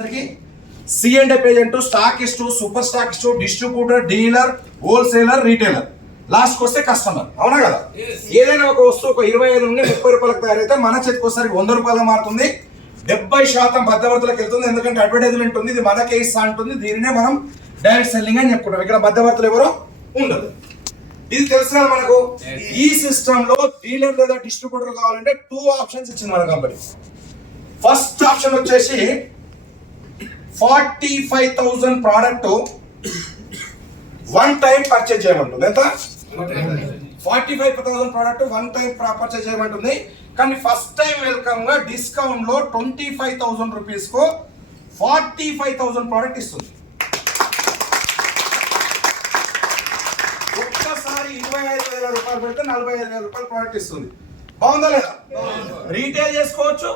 C&F agent, stockist, super stockist, distributor, dealer, wholesaler, retailer, last వస్తే customer. అవునా కదా? ఏదైనా ఒక వస్తువు ఒక 25 నుండి 30 రూపాయలకు తయారైతే మన చేతికి ఒకసారి 100 రూపాయలు మారుతుంది. 70% మధ్యవర్తులకు వెళ్తుంది. ఎందుకంటే అడ్వర్టైజ్మెంట్ ఉంది, ఇది మనకే ఇస్తా అంటుంది. దీనినే మనం డైరెక్ట్ సెల్లింగ్ అని చెప్పుకుంటాం. ఇక్కడ మధ్యవర్తులు ఎవరో ఉండదు. ఇది తెలుసు కదా మనకు. ఈ సిస్టమ్ లో డీలర్ లేదా డిస్ట్రిబ్యూటర్ కావాలంటే 2 ఆప్షన్స్ ఇచ్చింది మన కంపెనీ. ఫస్ట్ ఆప్షన్ వచ్చేసి 45,000 ప్రోడక్ట్ వన్ టైం పర్చేజ్ చేయమంటుంది. ఎంత? 45,000 ప్రోడక్ట్ వన్ టైం పర్చేజ్ చేయమంటుంది. కానీ ఫస్ట్ టైం వెల్కమ్ గా డిస్కౌంట్ లో 25,000 రూపీస్ కు 45,000 ప్రోడక్ట్ ఇస్తుంది. ఒక్కసారి 25,000 రూపాయలు పెడితే 45,000 రూపాయలు ప్రోడక్ట్ ఇస్తుంది. బాగుందా లేదా? రీటైల్ చేసుకోవచ్చు,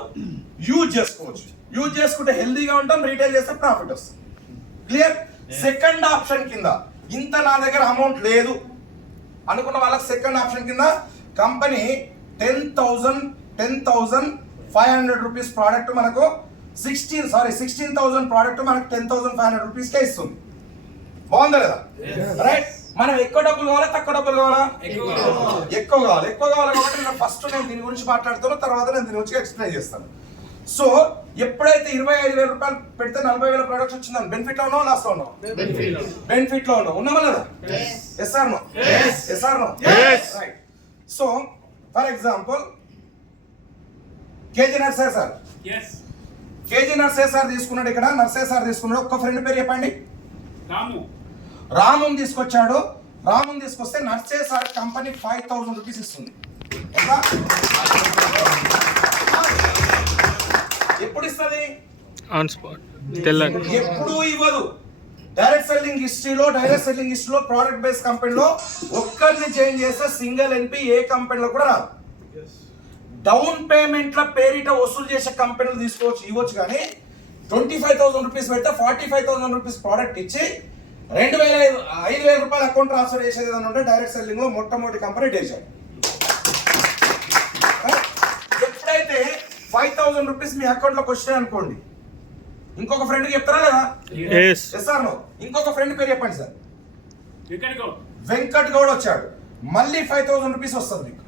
యూజ్ చేసుకోవచ్చు. యూజ్ చేసుకుంటే హెల్దీగా ఉంటాం, రీటైల్ చేస్తే ప్రాఫిట్ వస్తుంది. క్లియర్? సెకండ్ ఆప్షన్ కింద ఇంత నా దగ్గర అమౌంట్ లేదు అనుకున్న వాళ్ళకి సెకండ్ ఆప్షన్ కింద కంపెనీ 10,500 రూపీస్ ప్రోడక్ట్ మనకు 16,000 ప్రోడక్ట్ మనకు 10,500 రూపీస్ కే ఇస్తుంది. బాగుందా లేదా? రైట్. మనం ఎక్కువ డబ్బులు కావాలా, తక్కువ డబ్బులు కావాలా? ఎక్కువ కావాలి. ఎక్కువ కావాలి కాబట్టి నేను ఫస్ట్ దీని గురించి మాట్లాడుతాను, తర్వాత నేను దీని గురించి ఎక్స్ప్లెయిన్ చేస్తాను. సో ఎప్పుడైతే 25,000 రూపాయలు పెడితే 40,000 ప్రొడక్ట్స్ వచ్చిందని బెనిఫిట్ లో ఉన్నావు, లాస్ లో ఉన్నావు? బెనిఫిట్ లో ఉన్నావు. ఉన్నామా లేదా? Yes or no? Yes or no? Right. So for example KG Narse sir, KG Narse sir తీసుకున్నాడు. ఇక్కడ నర్సే సార్ తీసుకున్నాడు. ఒక్క ఫ్రెండ్ పేరు చెప్పండి. రాముని తీసుకొచ్చాడు. రాముని తీసుకొస్తే నర్సే సార్ కంపెనీ 5,000 రూపీస్ ఇస్తుంది. ఎప్పుడు ఇస్తుంది? On spot. ఎప్పుడు ఇవ్వదు. డైరెక్ట్ సెల్లింగ్ హిస్టరీలో ప్రోడక్ట్ బేస్ కంపెనీలో ఒక్కరిని చేంజ్ చేస్తే సింగిల్ ఎన్పి ఏ కంపెనీలో కూడా రాదు. డౌన్ పేమెంట్ల పేరిట వసూలు చేసే కంపెనీలు తీసుకోవచ్చు, ఇవ్వచ్చు. కానీ 25,000 రూపీస్ పెడితే 45,000 రూపీస్ ప్రోడక్ట్ ఇచ్చి 5,000 రూపాయలు అకౌంట్ ట్రాన్స్ఫర్ చేసేది అని ఉంటే డైరెక్ట్ సెల్లింగ్ లో మొట్టమొదటి కంపెనీ చేశాడు. ఎప్పుడైతే 5,000 రూపీస్ మీ అకౌంట్ లోకి వచ్చాయి అనుకోండి, ఇంకొక ఫ్రెండ్ చెప్తారా లేదా? Yes sir no. ఇంకొక ఫ్రెండ్ పేరు చెప్పండి సార్. వెంకట్ గౌడ్ వచ్చాడు. మళ్ళీ 5,000 రూపీస్ వస్తుంది మీకు.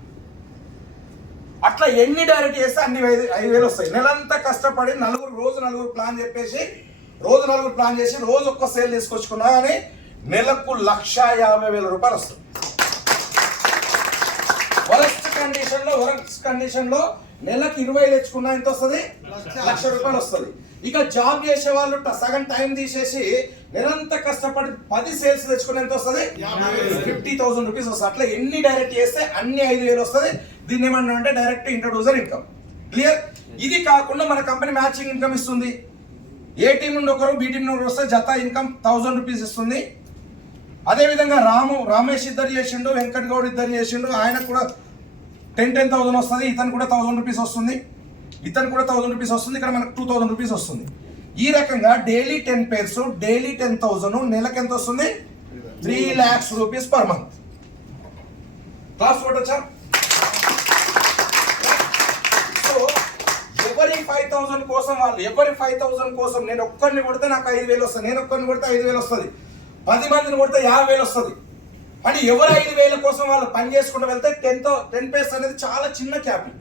అట్లా ఎన్ని డైరెక్ట్ చేస్తే అన్ని 5,000 వస్తాయి. నెలంతా కష్టపడి నలుగురు ప్లాన్ చెప్పేసి రోజు ఒక్క సేల్ తీసుకొచ్చుకున్నా కానీ నెలకు 1,50,000 రూపాయలు వస్తుంది. వరస్ట్ కండిషన్ లో నెలకు 20 తెచ్చుకున్నా ఎంత వస్తుంది? 1,00,000 రూపాయలు వస్తుంది. ఇక జాబ్ చేసే వాళ్ళు సగం టైం తీసేసి నిరంతరం కష్టపడి 10 సేల్స్ తెచ్చుకున్న ఎంత వస్తుంది? 50,000 రూపీస్ వస్తుంది. అట్లా ఎన్ని డైరెక్ట్ చేస్తే అన్ని 5,000 వస్తుంది. దీన్ని ఏమన్నా అంటే డైరెక్ట్ ఇంట్రొడ్యూసర్ ఇన్కమ్. క్లియర్? ఇది కాకుండా మన కంపెనీ మ్యాచింగ్ ఇన్కమ్ ఇస్తుంది. ఏ టీం నుండి ఒకరు, బి టీం నుండి వస్తే జత ఇన్కమ్ 1,000 రూపీస్ ఇస్తుంది. అదేవిధంగా రామేష్ ఇద్దరు చేసిండు, వెంకట్ గౌడ్ ఇద్దరు చేసిండు. ఆయనకు కూడా 10,000 వస్తుంది. ఇతను కూడా 1,000 రూపీస్ వస్తుంది. ఇక్కడ మనకు 2,000 రూపీస్ వస్తుంది. ఈ రకంగా డైలీ 10 పేర్స్, డైలీ 10,000, నెలకు ఎంత వస్తుంది? 3 lakhs rupees per month. Class కొట్టొచ్చా? సో ఎవరి 5,000 కోసం నేను ఒక్కరిని కొడితే నాకు 5,000 వస్తుంది. నేను ఒక్కరిని కొడితే 5,000 వస్తుంది. 10 మందిని కొడితే 50,000 వస్తుంది. అని ఎవరు 5,000 కోసం వాళ్ళు పని చేసుకుంటూ వెళ్తే 10 పేర్స్ అనేది చాలా చిన్న క్యాపింగ్.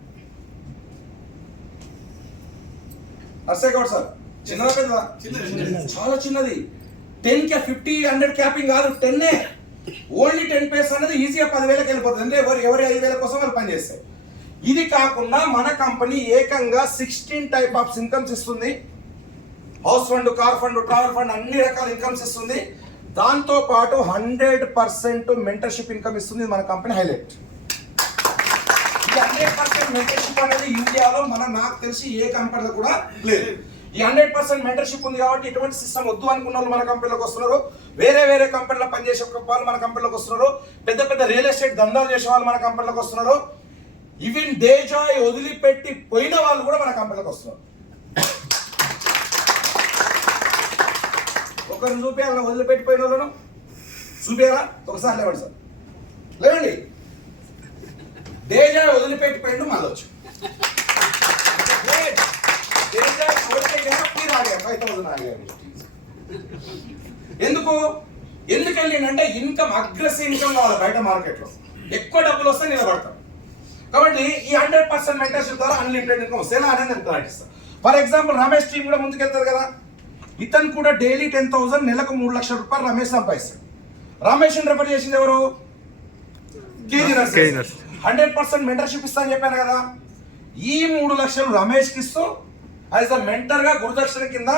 నర్సే గౌడ్ సార్ చిన్నదా పెద్దదా? చాలా చిన్నది. 10 50 100 క్యాపింగ్ కాదు, 10 ఓన్లీ 10 పేర్స్ అనేది ఈజీగా 10,000కి వెళ్ళిపోతుంది. అంటే ఎవరి 5,000 కోసం వాళ్ళు పనిచేస్తారు. ఇది కాకుండా మన కంపెనీ ఏకంగా 16 టైప్ ఆఫ్ ఇన్కమ్స్ ఇస్తుంది. House fund, car fund, travel fund, అన్ని రకాల ఇన్కమ్స్ ఇస్తుంది. దాంతో పాటు 100% మెంటర్షిప్ ఇన్కమ్ ఇస్తుంది. మన కంపెనీ హైలైట్. ఈ 100% మెంటర్షిప్ అనేది ఇండియాలో నాకు తెలిసి ఏ కంపెనీలో కూడా లేదు. ఈ 100% మెంటర్షిప్ ఉంది కాబట్టి ఎటువంటి సిస్టమ్ వద్దు అనుకున్న వాళ్ళు మన కంపెనీలోకి వస్తున్నారు. వేరే కంపెనీలో పనిచేసే వాళ్ళు మన కంపెనీలోకి వస్తున్నారు. పెద్ద రియల్ ఎస్టేట్ దందాలు చేసే వాళ్ళు మన కంపెనీలోకి వస్తున్నారు. ఈవెన్ డేజాయ్ వదిలిపెట్టి పోయిన వాళ్ళు కూడా మన కంపెనీలోకి వస్తున్నారు. ఒకరిని చూపించాలి, వదిలిపెట్టిపోయిన వాళ్ళను చూపించారా? ఒకసారి లేవండి సార్, లేవండి. డేజా వదిలిపెట్టిపోయిండు, మళ్ళీ వచ్చు. फिर आ गया 5000 आ गया ఎందుకు వెళ్ళిందంటే ఇన్కమ్ అగ్రెసివ్ ఇన్కమ్ కావాలి బయట మార్కెట్లో ఎక్కువ డబ్బులు వస్తే నిలబడతాం కాబట్టి ఈ 100% మెంటర్షిప్ ద్వారా అన్లిమిటెడ్ ఇన్కమ్ వస్తే ఎలా అనేది నేను ప్రకటిస్తాను. ఫర్ ఎగ్జాంపుల్ రమేష్ టీం కూడా ముందుకెళ్తారు కదా, ఇతను కూడా డైలీ 10,000 నెలకు 3 లక్షల రూపాయలు రమేష్ సంపాదిస్తాడు. రమేష్ రెఫర్ చేసింది ఎవరు? KG nursery. 100% మెంటర్షిప్ ఇస్తా అని చెప్పాను కదా, ఈ 3 లక్షలు రమేష్కి ఇస్తూ యాజ్ అ మెంటర్ గా గురుదక్షిణ కింద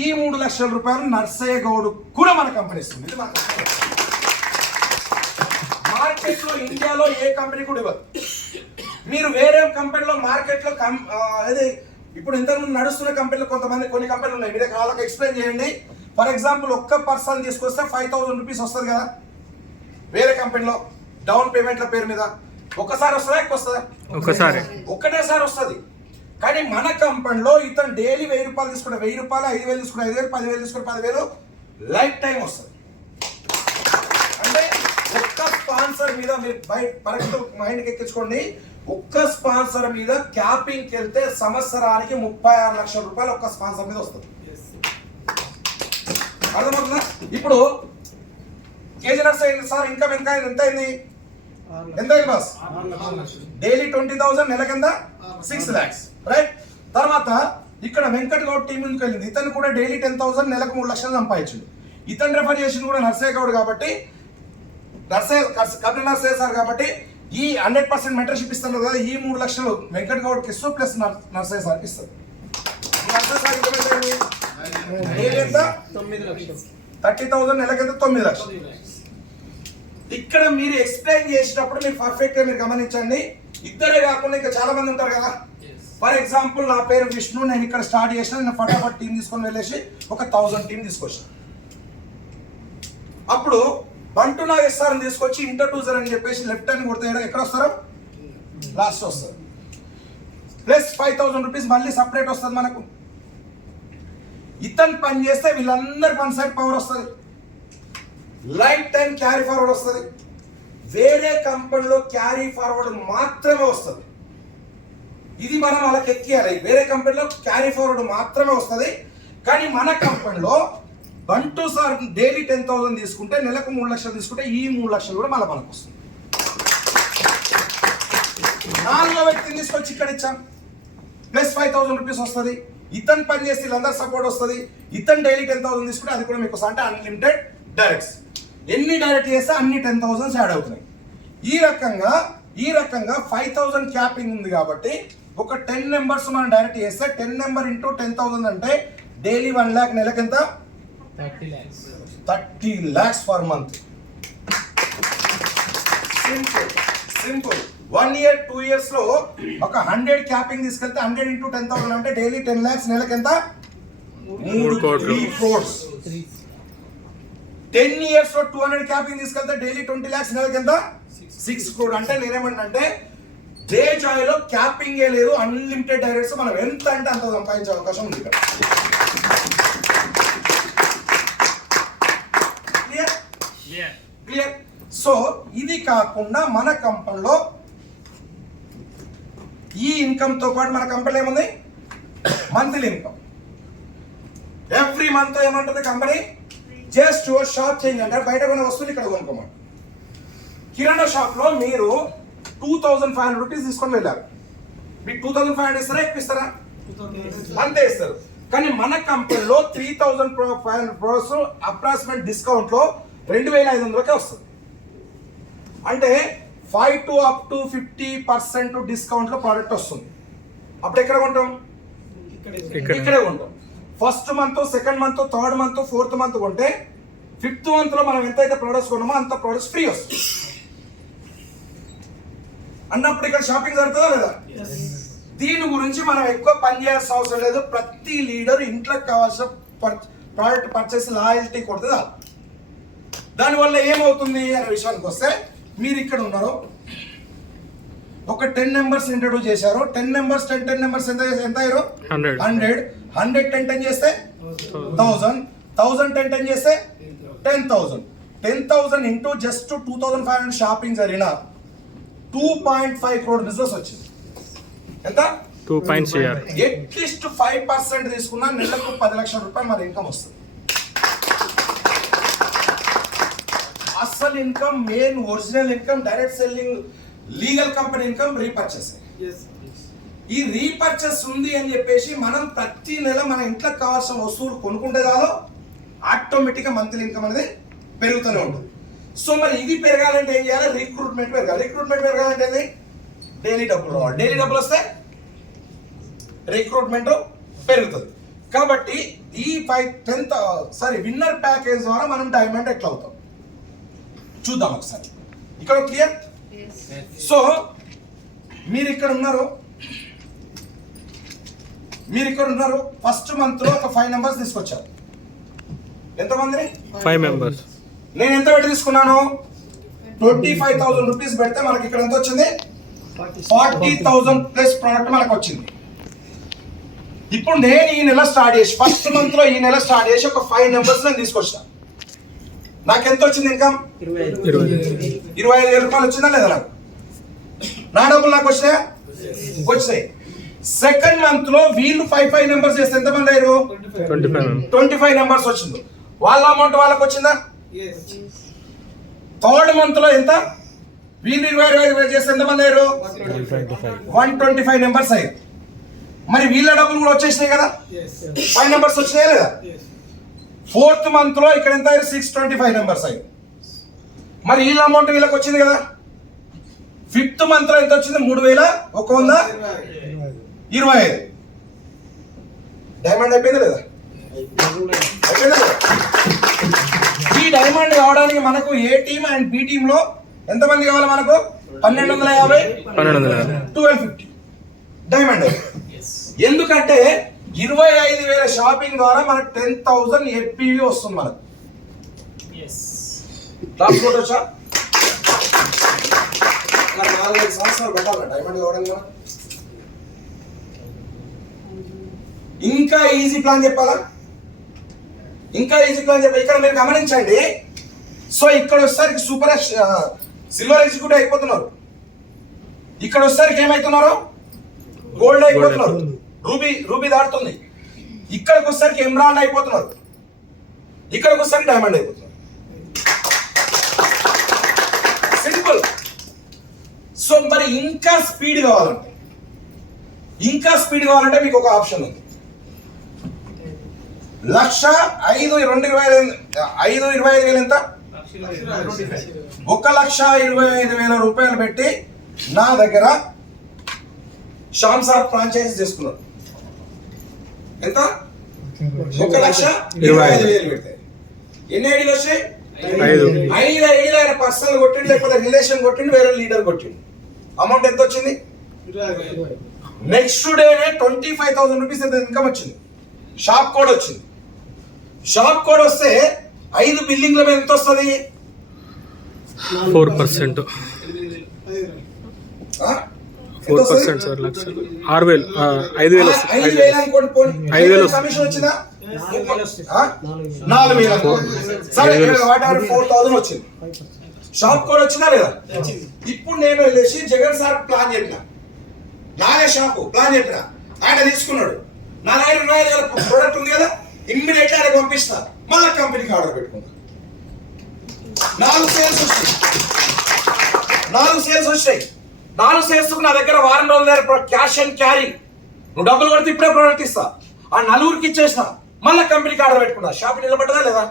ఈ 3 లక్షల రూపాయలు నర్సయ్య గౌడ్ కూడా మన కంపెనీ ఇస్తుంది. ఇది మన మార్కెట్ లో ఇండియాలో ఏ కంపెనీ కూడా ఇవ్వదు. మీరు వేరే కంపెనీలో మార్కెట్ లో అదే ఇప్పుడు ఇంతకుముందు నడుస్తున్న కంపెనీలు కొన్ని కంపెనీలు ఉన్నాయి, మీరు వాళ్ళకి ఎక్స్ప్లెయిన్ చేయండి. ఫర్ ఎగ్జాంపుల్ ఒక్క పర్సన్ తీసుకొస్తే 5,000 రూపీస్ వస్తుంది కదా వేరే కంపెనీలో డౌన్ పేమెంట్ల పేరు మీద. ఒకసారి వస్తుందా ఎక్కువ వస్తుందా? ఒక్కటేసారి వస్తుంది. కానీ మన కంపెనీలో ఇతను డైలీ 1000 రూపాయలు తీసుకుంటే 1000 రూపాయలు, 5,000 తీసుకుంటే 5,000, 10,000 తీసుకుంటే 10,000 లైఫ్ టైం వస్తుంది. అంటే ఒక్క స్పాన్సర్ మీద మీరు పరంగా మైండ్కి ఎక్కించుకోండి, ఒక్క స్పాన్సర్ మీద క్యాపింగ్కి వెళ్తే సంవత్సరానికి 36 లక్షల రూపాయలు ఒక్క స్పాన్సర్ మీద వస్తుంది. అర్థమవుతుందా? ఇప్పుడు కేజీ నర్సరీ సార్ ఇన్కమ్ ఎంత అయింది బాస్? డైలీ 20,000, నెల కింద 6 lakhs, రైట్? తర్వాత ఇక్కడ వెంకట్ గౌడ్ టీం ముందుకు వెళ్ళింది, ఇతను కూడా డైలీ 10,000, నెలకు 3 లక్షలు సంపాదించింది. ఇతను రెఫర్ చేసింది కూడా నర్సయ్య గౌడ్ కాబట్టి కపిల్ నర్సయ్య సార్ కాబట్టి ఈ 100% మెంటర్షిప్ ఇస్తున్నారు కదా, ఈ 3 లక్షలు వెంకట్ గౌడ్కి ఇస్తూ ప్లస్ నర్సయ్య సార్కి ఇస్తారు. నర్సయ్య సార్ ఎంత? 30,000, నెల కింద 9 లక్షలు. ఇక్కడ మీరు ఎక్స్ప్లెయిన్ చేసేటప్పుడు మీరు పర్ఫెక్ట్ గా మీరు గమనించండి. ఇద్దరే కాకుండా ఇంకా చాలా మంది ఉంటారు కదా. ఫర్ ఎగ్జాంపుల్ నా పేరు విష్ణు, నేను ఇక్కడ స్టార్ట్ చేసిన, నేను ఫటాఫట్ టీం తీసుకొని వెళ్ళేసి ఒక 1000 టీం తీసుకొచ్చాను. అప్పుడు బంటు నాగేశ్వరం తీసుకొచ్చి ఇంట్రడ్యూసర్ అని చెప్పేసి లెఫ్ట్ హ్యాండ్ కొడితే ఎక్కడ వస్తారు? లాస్ట్ వస్తారు. ప్లస్ 5,000 రూపీస్ మళ్ళీ సపరేట్ వస్తుంది మనకు. ఇతను పని చేస్తే వీళ్ళందరికి వన్ సైడ్ పవర్ వస్తుంది, లైఫ్ టైం క్యారీ ఫార్వర్డ్ వస్తుంది. వేరే కంపెనీలో క్యారీ ఫార్వర్డ్ మాత్రమే వస్తుంది, ఇది మనం వాళ్ళకి ఎక్కియాలి. వేరే కంపెనీలో క్యారీ ఫార్వర్డ్ మాత్రమే వస్తుంది, కానీ మన కంపెనీలో బంటు సార్ డైలీ 10,000 తీసుకుంటే నెలకు 3 లక్షలు తీసుకుంటే ఈ 3 లక్షలు కూడా మళ్ళీ మనకు వస్తుంది. 4వ వ్యక్తిని తీసుకొచ్చి ఇక్కడ ఇచ్చాం, ప్లస్ 5,000 రూపీస్ వస్తుంది. ఇతను పని చేస్తే వీళ్ళందరూ సపోర్ట్ వస్తుంది. ఇతను డైలీ 10,000 తీసుకుంటే అది కూడా మీకు అంటే అన్లిమిటెడ్ డైరెక్ట్స్. ఎన్ని డైరెక్ట్ చేస్తే అన్ని 10,000 యాడ్ అవుతున్నాయి. ఈ రకంగా 5,000 క్యాపింగ్ ఉంది కాబట్టి ఒక 10 మెంబర్స్ మనం డైరెక్ట్ చేస్తే 10 మెంబర్ ఇంటూ 10,000 అంటే డైలీ 1 lakh, నెలకి ఎంత? 30 lakhs for month. Simple 1 year 2 years లో ఒక 100 క్యాపింగ్ తీసుకెళ్తే 100 ఇంటూ 10,000 అంటే డైలీ 10 lakhs, నెలకి ఎంత? 3 crores. 10 years లో 200 క్యాపింగ్ తీసుకెళ్తే డైలీ 20 lakhs, నెలకి ఎంత? 6 crores. అంటే నేనేమంటే డే జాయ్ లో క్యాపింగ్ ఏ లేదు, అన్లిమిటెడ్ డైరెక్ట్స్ మనం ఎంత అంటే అంత సంపాదించే అవకాశం ఉంది. క్లియర్? సో ఇది కాకుండా మన కంపెనీలో ఈ ఇన్కమ్ తో పాటు మన కంపెనీ ఏముంది? Monthly income. ఎవ్రీ మంత్ ఏమంటుంది కంపెనీ? జస్ట్ షాప్ చేంజ్ అంటారు, బయట కొనే వస్తువులు ఇక్కడ కొనుక్కోమని. కిరాణా షాప్ లో మీరు 2,500 రూపీస్ తీసుకొని వెళ్ళారు, మీకు 2,500 ఇస్తారా? ఎక్కువ ఇస్తారా? అంతే ఇస్తారు. కానీ మన కంపెనీలో 3,500 అప్రాక్సిమేట్ డిస్కౌంట్ లో 2,500కే వస్తుంది. అంటే 5 to up to 50% డిస్కౌంట్ లో ప్రోడక్ట్ వస్తుంది. అప్పుడు ఎక్కడ కొంటాం? ఇక్కడే కొంటాం. First month, second month, third month, fourth month కొంటే 5th మంత్ లో మనం ఎంతైతే ప్రొడక్ట్స్ కొన్నామో అంత ప్రొడక్ట్స్ ఫ్రీ వస్తుంది. అన్నప్పుడు ఇక్కడ షాపింగ్ జరుగుతుందా లేదా? దీని గురించి మనం ఎక్కువ పని చేయాల్సిన అవసరం లేదు. ప్రతి లీడర్ ఇంట్లోకి కావాల్సిన ప్రోడక్ట్ పర్చేస్ లాయల్టీ కొడుతుంది. దానివల్ల ఏమవుతుంది అనే విషయానికి వస్తే, మీరు ఇక్కడ ఉన్నారు, ఒక 10 మెంబర్స్ ఇంట్రడ్యూస్ చేశారు. 10 మెంబర్స్ 10 మెంబర్స్ ఎంత అయ్యారు? 100 10 చేస్తే 1000, 1000 10 చేస్తే 10,000. 10,000 ఇంటూ జస్ట్ 2,500 షాపింగ్ జరిగిన 2.5 crore బిజినెస్ వచ్చింది. ఎంత? 2.CR. అట్లీస్ట్ 5% తీసుకున్నా నెలకు 10 లక్షల రూపాయలు మన ఇన్కమ్ వస్తుంది. అసలు income, main original income, direct selling, legal company income, repurchase. ఈ రీపర్చేస్ ఉంది అని చెప్పేసి మనం ప్రతి నెల మన ఇంట్లోకి కావాల్సిన వస్తువులు కొనుక్కుంటే చాలు ఆటోమేటిక్గా మంత్లీ ఇన్కమ్ అనేది పెరుగుతూనే ఉంటుంది. సో మరి ఇది పెరగాలంటే ఏం చేయాలి? రిక్రూట్మెంట్ పెరగాలి. రిక్రూట్మెంట్ పెరగాలంటే ఏంది? డైలీ డబ్బులు రావాలి. డైలీ డబ్బులు వస్తే రిక్రూట్మెంట్ పెరుగుతుంది. కాబట్టి ఈ 10th విన్నర్ ప్యాకేజ్ ద్వారా మనం డైమండ్ ఎట్లా అవుతాం చూద్దాం ఒకసారి. ఇక్కడ క్లియర్? సో మీరు ఇక్కడ ఉన్నారు, ఫస్ట్ మంత్ లో ఒక 5 మెంబర్స్ తీసుకొచ్చారు. ఎంతమందిని? 5 members. నేను ఎంత పెట్టి తీసుకున్నాను? 25,000 రూపీస్ పెడితే మనకి ఇక్కడ ఎంత వచ్చింది? 40,000 ప్లస్ ప్రోడక్ట్ మనకు వచ్చింది. ఇప్పుడు నేను ఈ నెల స్టార్ట్ చేసి, ఫస్ట్ మంత్ లో ఈ నెల స్టార్ట్ చేసి ఒక 5 మెంబర్స్ నేను తీసుకొచ్చిన. నాకు ఎంత వచ్చింది ఇన్కమ్? 25,000 రూపాయలు వచ్చిందా లేదా? నా డబ్బులు నాకు వచ్చాయి. సెకండ్ మంత్ లో వీళ్ళు 5 మెంబర్స్ చేస్తే ఎంత మంది అయ్యారు? 25 మెంబర్స్ వచ్చింది. వాళ్ళ అమౌంట్ వాళ్ళకి వచ్చిందా? థర్డ్ మంత్ లో ఎంత? వీళ్ళు 25 చేస్తే ఎంత మంది అయ్యారు? 125 మెంబర్స్ అయ్యారు. మరి వీళ్ళ డబ్బులు కూడా వచ్చేసినాయి కదా, 5 మెంబర్స్ వచ్చినాయా లేదా? ఫోర్త్ మంత్ లో ఇక్కడ ఎంత అయ్యారు? 625 మెంబర్స్ అయ్యారు. మరి వీళ్ళ అమౌంట్ వీళ్ళకి వచ్చింది కదా. ఫిఫ్త్ మంత్ లో ఎంత వచ్చింది? 3,125. డైమండ్ అయిపోయింది లేదా? ఈ డైమండ్ కావడానికి మనకు ఏ టీమ్ అండ్ బి టీమ్ లో ఎంత మంది కావాలి? మనకు 1250, 1250 డైమండ్. ఎందుకంటే 25,000 షాపింగ్ ద్వారా మనకు 10,000 ఎఫ్పివి వస్తుంది. మనకు ట్రాన్స్పోర్ట్ వచ్చా 4-5 సంవత్సరాలు పెట్టాలి డైమండ్ కావడానికి. మనం ఇంకా ఈజీ ప్లాన్ చెప్పాలా? ఇక్కడ మీరు గమనించండి. సో ఇక్కడ వచ్చేసరికి సిల్వర్ ఎగ్జిక్యూటివ్ అయిపోతున్నారు. ఇక్కడ వచ్చేసరికి ఏమైతున్నారు? గోల్డ్ అయిపోతున్నారు. రూబీ దాటుతుంది. ఇక్కడికి వచ్చేసరికి ఎమరాల్డ్ అయిపోతున్నారు. ఇక్కడికి వచ్చేసరికి డైమండ్ అయిపోతున్నారు. సింపుల్. సో మరి ఇంకా స్పీడ్ కావాలంటే మీకు ఒక ఆప్షన్ ఉంది. 1,05,25,000 ఎంత? 1,25,000 రూపాయలు పెట్టి నా దగ్గర శ్యామ్ సార్ ఫ్రాంచైజీ చేసుకున్నాడు. ఎంత? 1,25,000 పెడితే ఎన్ని ఐడీలు వచ్చాయి? 5 ఐడీలు. ఆయన పర్సనల్ కొట్టిండు, లేకపోతే రిలేషన్ కొట్టిండు, వేరే లీడర్ కొట్టిండు. అమౌంట్ ఎంత వచ్చింది? నెక్స్ట్ డేనే 25,000 రూపీస్ ఎంత ఇన్కమ్ వచ్చింది. షాప్ కోడ్ వచ్చింది. షాప్ కోడ్ వస్తే 5 బిల్డింగ్ల మీద ఎంత వస్తుంది? 4%. 4% సార్. 6,000, 5,000 అనుకోండి. 5,000 కమిషన్ వచ్చిందా? 4,000. సరే, 4,000 వచ్చింది. షాప్ కోడ్ వచ్చిందా లేదా? ఇప్పుడు నేను వెళ్ళేసి జగన్ సార్ ప్లాన్ చెప్పిన, నాగే షాపు ప్లాన్ చెప్పిన, ఆయన తీసుకున్నాడు. నా దగ్గర 25,000 ప్రోడక్ట్ ఉంది కదా, ఇమ్మీడియట్లీ ఆయన పంపిస్తా. మళ్ళీ కంపెనీకి ఆర్డర్ పెట్టుకుంటా. 4 సేల్స్ వచ్చాయి. 4 సేల్స్ నా దగ్గర వారం రోజుల దగ్గర క్యాష్ అండ్ క్యారీ. నువ్వు డబ్బులు కొడితే ఇప్పుడే ప్రోడక్ట్ ఇస్తా. ఆ 4 ఇచ్చేసిన, మళ్ళీ కంపెనీకి ఆర్డర్ పెట్టుకున్నా. షాప్ నిలబడ్డదా లేదా?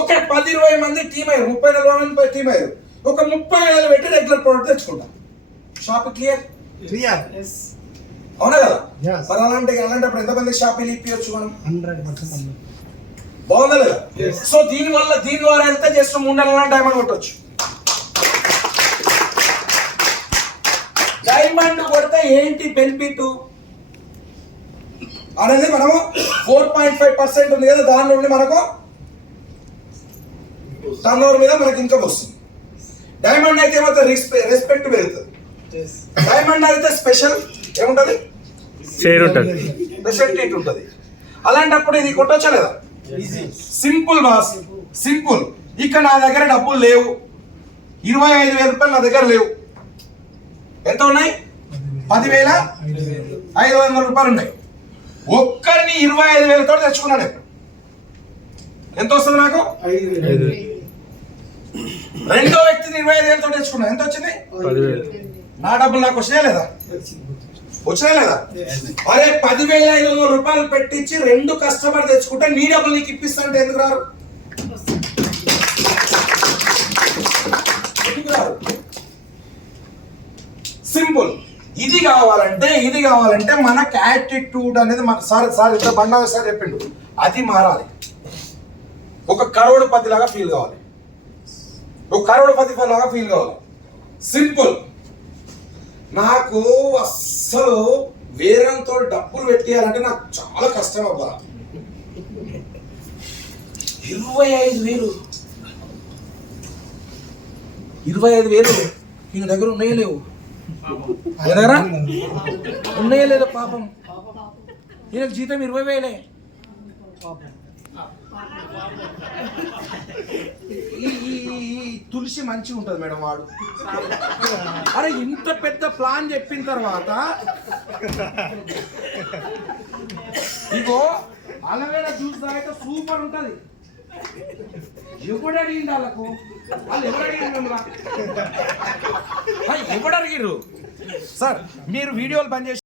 ఒక 10-20 మంది టీమ్ అయ్యారు, 30-40 మంది టీమ్ అయ్యారు. ఒక 30,000 పెట్టి రెగ్యులర్ ప్రోడక్ట్ తెచ్చుకుంటా. Shop clear? అవునా కదా? మరి అలాంటప్పుడు ఎంతమంది షాప్ ఇప్పించచ్చు మనం? 100%. బాగుందా లేదా? సో దీని ద్వారా వెళ్తే జస్ట్ 3 నెలల డైమండ్ కొట్టచ్చు. డైమండ్ కొడితే ఏంటి బెనిఫిట్ అనేది మనము 4.5% ఉంది కదా, దాని నుండి మనకు టర్న్ ఓవర్ మీద మనకి ఇన్కమ్ వస్తుంది. డైమండ్ అయితే ఏమవుతుంది? రెస్పెక్ట్ పెరుగుతుంది. డైమండ్ అయితే స్పెషల్ ఏముంటది? షేర్ ఉంటుంది, స్పెషల్ ట్రీట్ ఉంటుంది. అలాంటప్పుడు ఇది కొట్టొచ్చా లేదా? Simple boss, simple. ఇక్కడ నా దగ్గర డబ్బులు లేవు, 25,000 రూపాయలు నా దగ్గర లేవు. ఎంత ఉన్నాయి? 10,500 రూపాయలు ఉన్నాయి. ఒక్కరిని 25,000తో తెచ్చుకున్నాడు. ఎంత వస్తుంది నాకు? 5,000. రెండో వ్యక్తిని 25,000తో తెచ్చుకున్నాడు. ఎంత వచ్చింది? 10,000. నా డబ్బులు నాకు వచ్చినాయా లేదా? వచ్చినా లేదా? అరే 10,500 రూపాయలు పెట్టించి 2 కస్టమర్ తెచ్చుకుంటే నీ డబ్బులు నీకు ఇప్పిస్తా అంటే ఎందుకు రారు? సింపుల్. ఇది కావాలంటే మనకు యాటిట్యూడ్ అనేది మన సార్ ఇంత బండారు సార్ చెప్పిండు, అది మారాలి. ఒక కరోడుపతి లాగా ఫీల్ కావాలి, ఒక కరోడుపతి లాగా ఫీల్ కావాలి. సింపుల్. నాకు అస్సలు వేరంతో డబ్బులు పెట్టేయాలంటే నాకు చాలా కష్టం అబ్బా. 25,000 ఈయన దగ్గర ఉన్నాయో లేవు? ఆయన దగ్గర ఉన్నాయో లేదో పాపం. ఈయనకు జీతం 20,000. ఈ తులసి మంచిగా ఉంటుంది మేడం వాడు. అరే ఇంత పెద్ద ప్లాన్ చెప్పిన తర్వాత ఇగో అలవేరా జ్యూస్ తాగితే సూపర్ ఉంటుంది. ఎవడు అడిగింది వాళ్ళకు? వాళ్ళు ఎవరు అడిగారు? ఎవరు అడిగారు సార్? మీరు వీడియోలు బంద్ చేసి